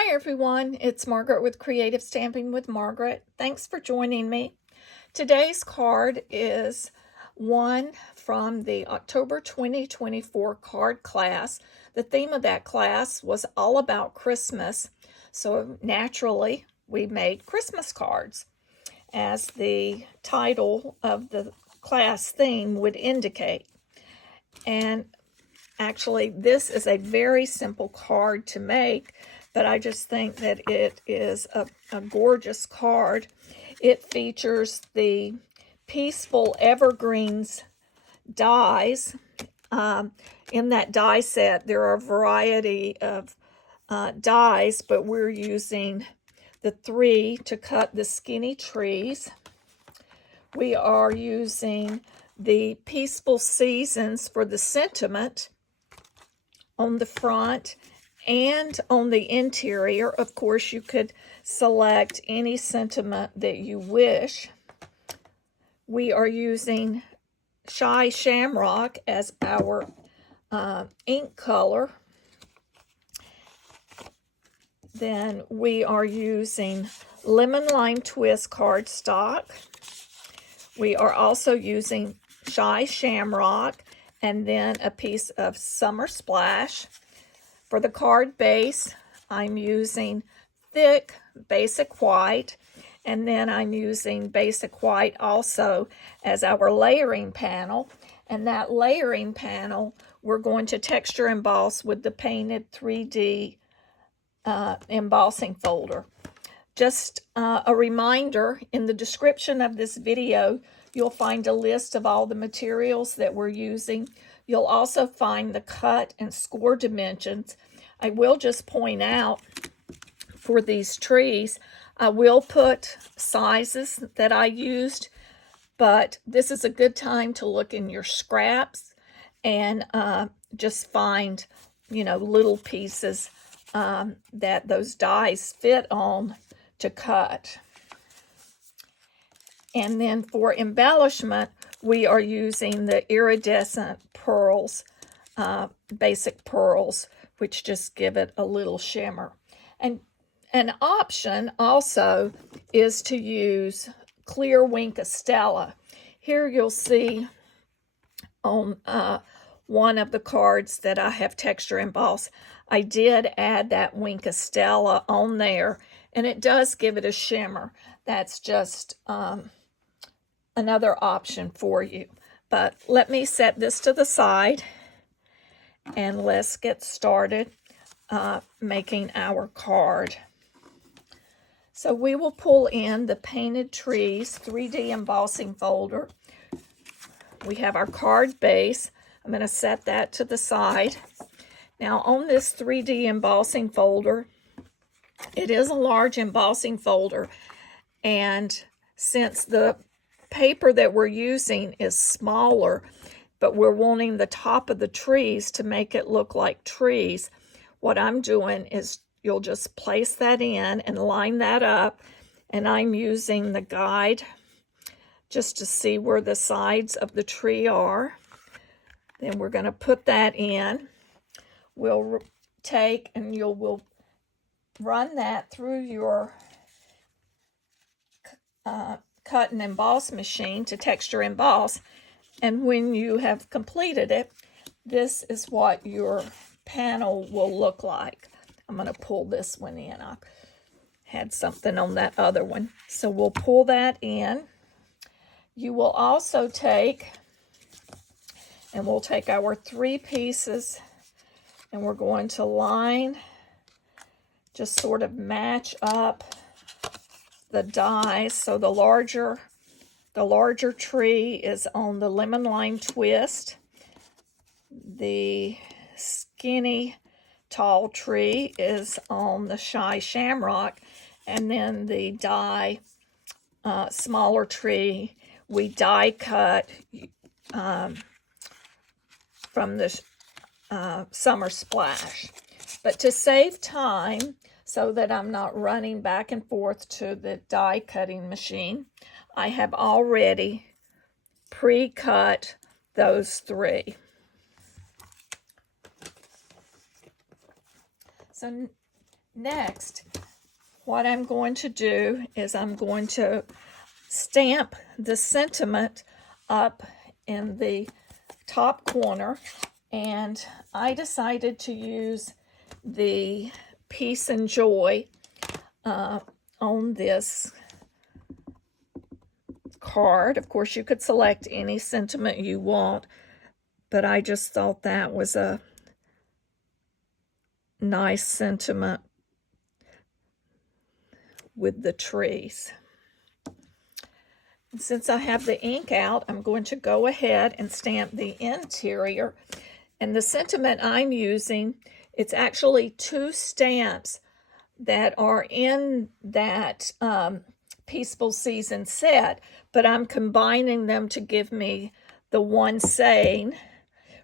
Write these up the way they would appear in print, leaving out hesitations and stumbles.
Hi everyone, it's Margaret with Creative Stamping with Margaret. Thanks for joining me. Today's card is one from the October 2024 card class. The theme of that class was all about Christmas, so naturally we made Christmas cards, as the title of the class theme would indicate. And actually, this is a very simple card to make, but I just think that it is a gorgeous card. It features the Peaceful Evergreens dies. In that die set, there are a variety of dies, but we're using the 3 to cut the skinny trees. We are using the Peaceful Seasons for the sentiment on the front and on the interior. Of course, you could select any sentiment that you wish. We are using Shy Shamrock as our ink color. Then we are using Lemon Lime Twist cardstock. We are also using Shy Shamrock and then a piece of Summer Splash. For the card base, I'm using thick Basic White, and then I'm using Basic White also as our layering panel. And that layering panel, we're going to texture emboss with the painted 3D embossing folder. Just a reminder, in the description of this video, you'll find a list of all the materials that we're using. You'll also find the cut and score dimensions. I will just point out for these trees, I will put sizes that I used, but this is a good time to look in your scraps and just find, little pieces that those dies fit on to cut. And then for embellishment, we are using the iridescent pearls, basic pearls, which just give it a little shimmer. And an option also is to use clear Wink Stella. Here you'll see on one of the cards that I have texture embossed, I did add that Wink Stella on there, and it does give it a shimmer. That's just another option for you. But let me set this to the side and let's get started making our card. So we will pull in the Painted Trees 3D embossing folder. We have our card base. I'm going to set that to the side. Now on this 3D embossing folder, it is a large embossing folder, and since the paper that we're using is smaller, but we're wanting the top of the trees to make it look like trees, what I'm doing is you'll just place that in and line that up, and I'm using the guide just to see where the sides of the tree are. Then we're going to put that in. We'll take and will run that through your cut and emboss machine to texture emboss, and when you have completed it, this is what your panel will look like. I'm going to pull this one in. I had something on that other one, so we'll pull that in. You will also take, and we'll take our 3 pieces, and we're going to line, just sort of match up the dies. So the larger tree is on the Lemon Lime Twist. The skinny tall tree is on the Shy Shamrock, and then the die smaller tree we die cut from the Summer Splash. But to save time, so that I'm not running back and forth to the die cutting machine, I have already pre-cut those 3. So Next, what I'm going to do is I'm going to stamp the sentiment up in the top corner, and I decided to use the Peace and Joy on this card. Of course, you could select any sentiment you want, but I just thought that was a nice sentiment with the trees. And since I have the ink out, I'm going to go ahead and stamp the interior. And the sentiment I'm using, it's actually 2 stamps that are in that Peaceful Season set, but I'm combining them to give me the one saying,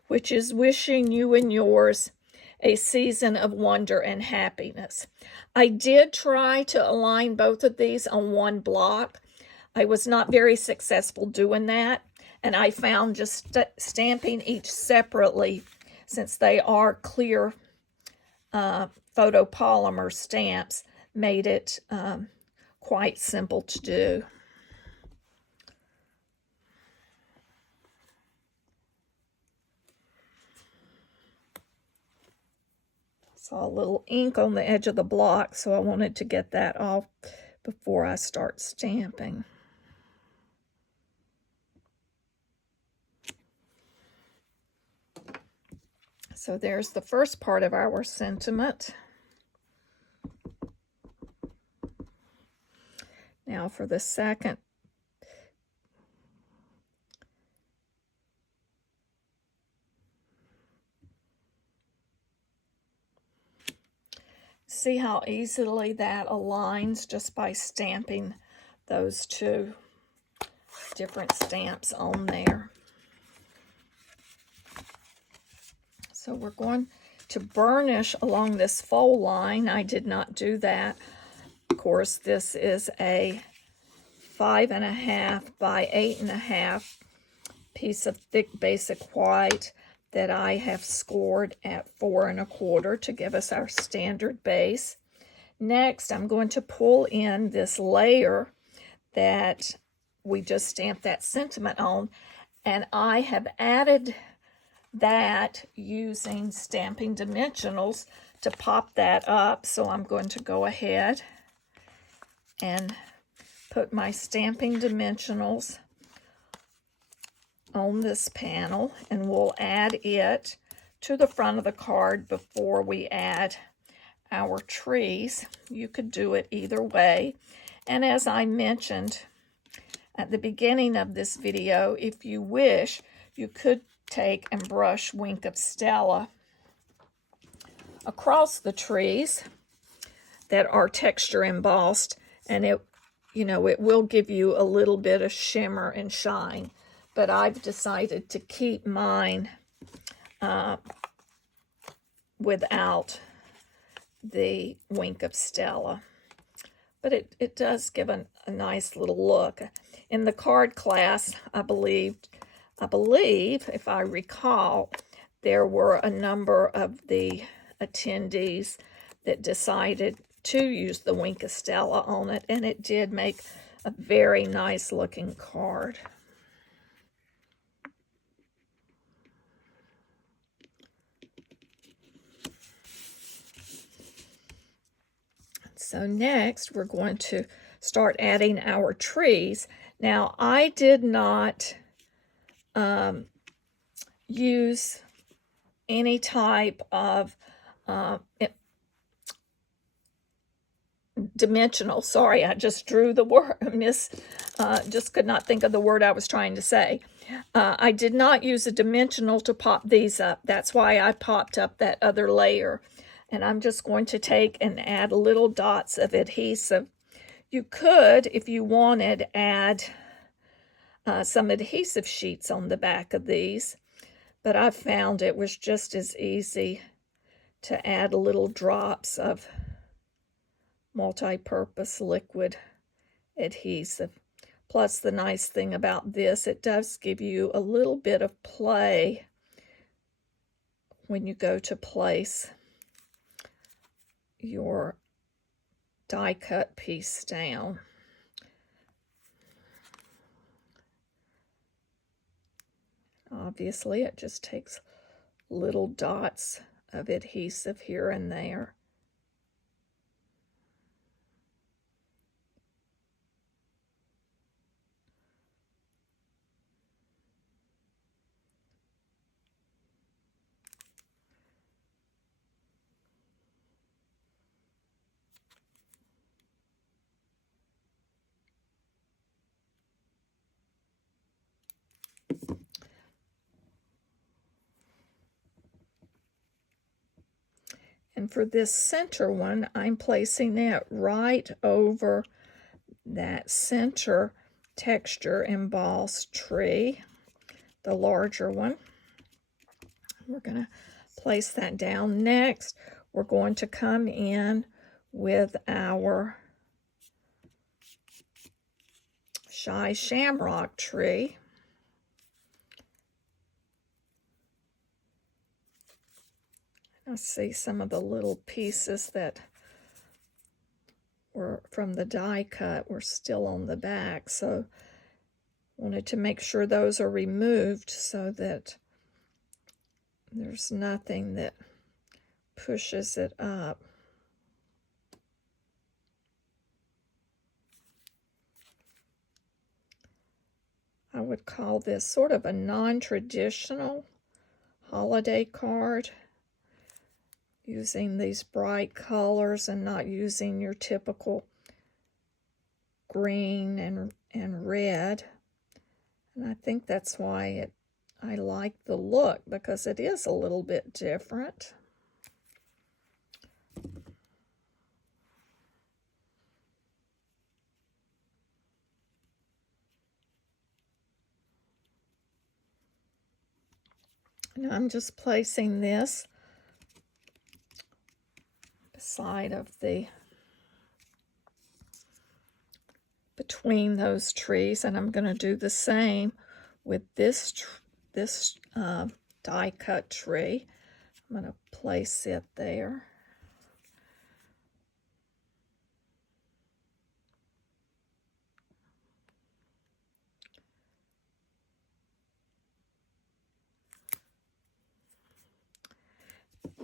which is wishing you and yours a season of wonder and happiness. I did try to align both of these on one block. I was not very successful doing that, and I found just stamping each separately, since they are clear photopolymer stamps, made it quite simple to do. Saw a little ink on the edge of the block, so I wanted to get that off before I start stamping. So there's the first part of our sentiment. Now for the second. See how easily that aligns just by stamping those 2 different stamps on there. So we're going to burnish along this fold line. I did not do that. Of course, this is a 5.5 by 8.5 piece of thick basic white that I have scored at 4 1/4 to give us our standard base. Next, I'm going to pull in this layer that we just stamped that sentiment on, and I have added that using Stampin' Dimensionals to pop that up. So I'm going to go ahead and put my Stampin' Dimensionals on this panel, and we'll add it to the front of the card before we add our trees. You could do it either way. And as I mentioned at the beginning of this video, if you wish, you could take and brush Wink of Stella across the trees that are texture embossed, and it will give you a little bit of shimmer and shine. But I've decided to keep mine without the Wink of Stella. But it does give a nice little look. In the card class, I believe, if I recall, there were a number of the attendees that decided to use the Wink of Stella on it, and it did make a very nice looking card. So next, we're going to start adding our trees. Now, I did not use any type of dimensional. Sorry, I just drew the word, just could not think of the word I was trying to say. I did not use a dimensional to pop these up. That's why I popped up that other layer. And I'm just going to take and add little dots of adhesive. You could, if you wanted, add some adhesive sheets on the back of these, but I found it was just as easy to add little drops of multi-purpose liquid adhesive. Plus, the nice thing about this, it does give you a little bit of play when you go to place your die cut piece down. Obviously, it just takes little dots of adhesive here and there. And for this center one, I'm placing it right over that center texture embossed tree, the larger one. We're going to place that down. Next, we're going to come in with our Shy Shamrock tree. I see some of the little pieces that were from the die cut were still on the back, so wanted to make sure those are removed so that there's nothing that pushes it up. I would call this sort of a non-traditional holiday card, using these bright colors and not using your typical green and red. And I think that's why I like the look, because it is a little bit different. And I'm just placing this beside of the, between those trees, and I'm going to do the same with this die cut tree. I'm going to place it there.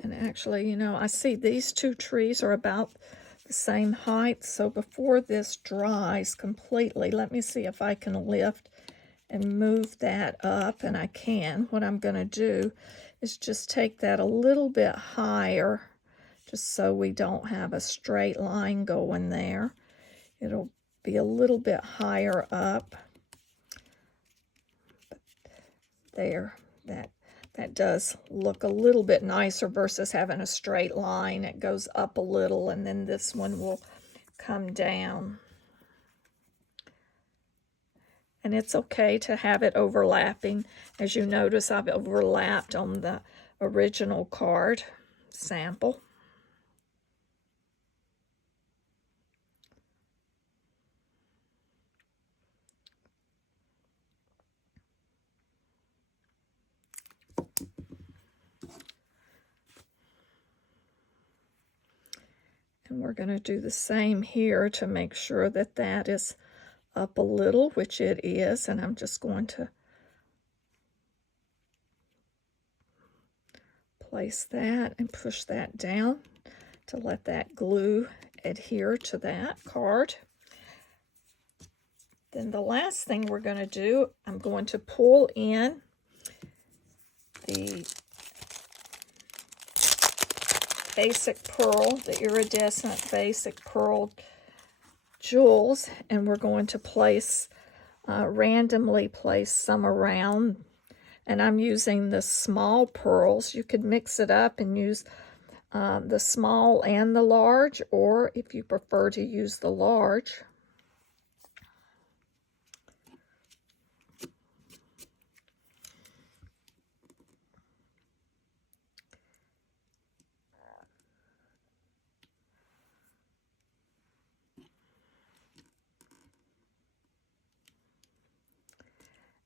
And actually, you know, I see these two trees are about the same height, so before this dries completely, let me see if I can lift and move that up, and I can. What I'm going to do is just take that a little bit higher, just so we don't have a straight line going there. It'll be a little bit higher up. There, that does look a little bit nicer versus having a straight line. It goes up a little, and then this one will come down. And it's okay to have it overlapping. As you notice, I've overlapped on the original card sample. And we're going to do the same here to make sure that that is up a little, which it is, and I'm just going to place that and push that down to let that glue adhere to that card. Then the last thing we're going to do, I'm going to pull in the basic pearl, the iridescent basic pearl jewels, and we're going to place, randomly place some around. And I'm using the small pearls. You could mix it up and use the small and the large, or if you prefer to use the large.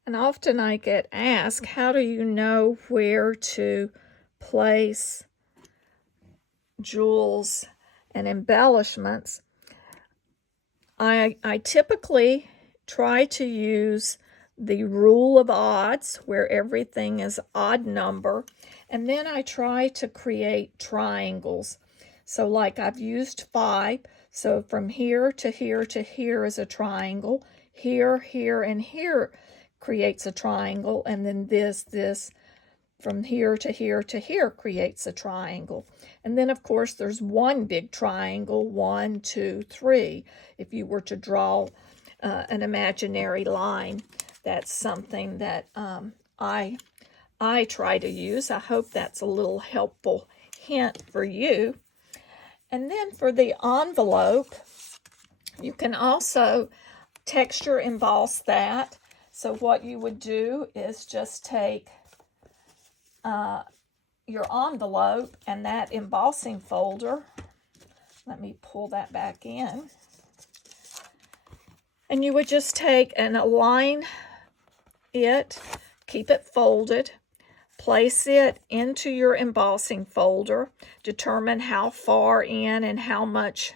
And often I get asked, how do you know where to place jewels and embellishments? I typically try to use the rule of odds, where everything is odd number, and then I try to create triangles. So like I've used 5, so from here to here to here is a triangle. Here, here, and here creates a triangle, and then this from here to here to here creates a triangle. And then, of course, there's one big triangle, 1, 2, 3. If you were to draw an imaginary line, that's something that I try to use. I hope that's a little helpful hint for you. And then for the envelope, you can also texture emboss that. So what you would do is just take your envelope and that embossing folder. Let me pull that back in. And you would just take and align it, keep it folded, place it into your embossing folder, determine how far in and how much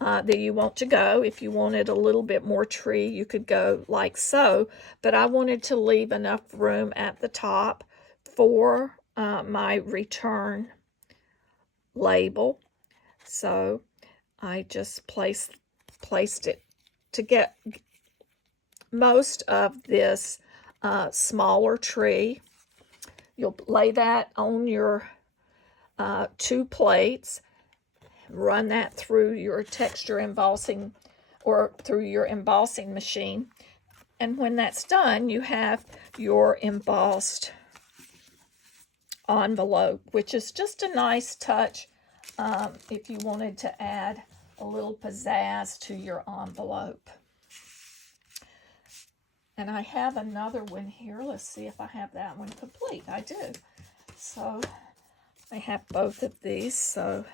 that you want to go. If you wanted a little bit more tree, you could go like so, but I wanted to leave enough room at the top for my return label. So I just placed it to get most of this smaller tree. You'll lay that on your 2 plates, run that through your texture embossing or through your embossing machine. And when that's done, you have your embossed envelope, which is just a nice touch if you wanted to add a little pizzazz to your envelope. And I have another one here. Let's see if I have that one complete. I do. So I have both of these. So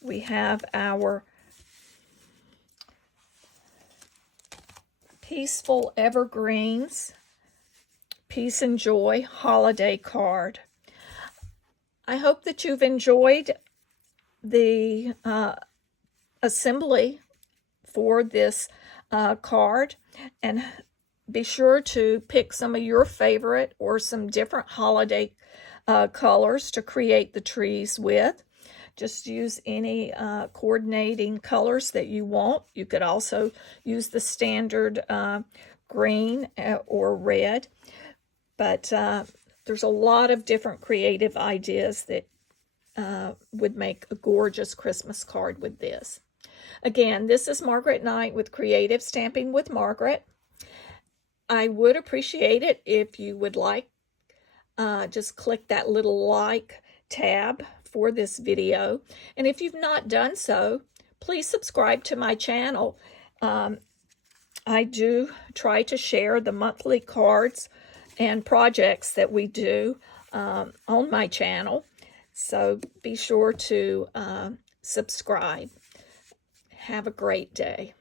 we have our Peaceful Evergreens Peace and Joy holiday card. I hope that you've enjoyed the assembly for this card, and be sure to pick some of your favorite or some different holiday colors to create the trees with. Just use any coordinating colors that you want. You could also use the standard green or red, but there's a lot of different creative ideas that would make a gorgeous Christmas card with this. Again, this is Margaret Knight with Creative Stamping with Margaret. I would appreciate it if you would like, just click that little like tab for this video. And if you've not done so, please subscribe to my channel. I do try to share the monthly cards and projects that we do on my channel. So be sure to subscribe. Have a great day.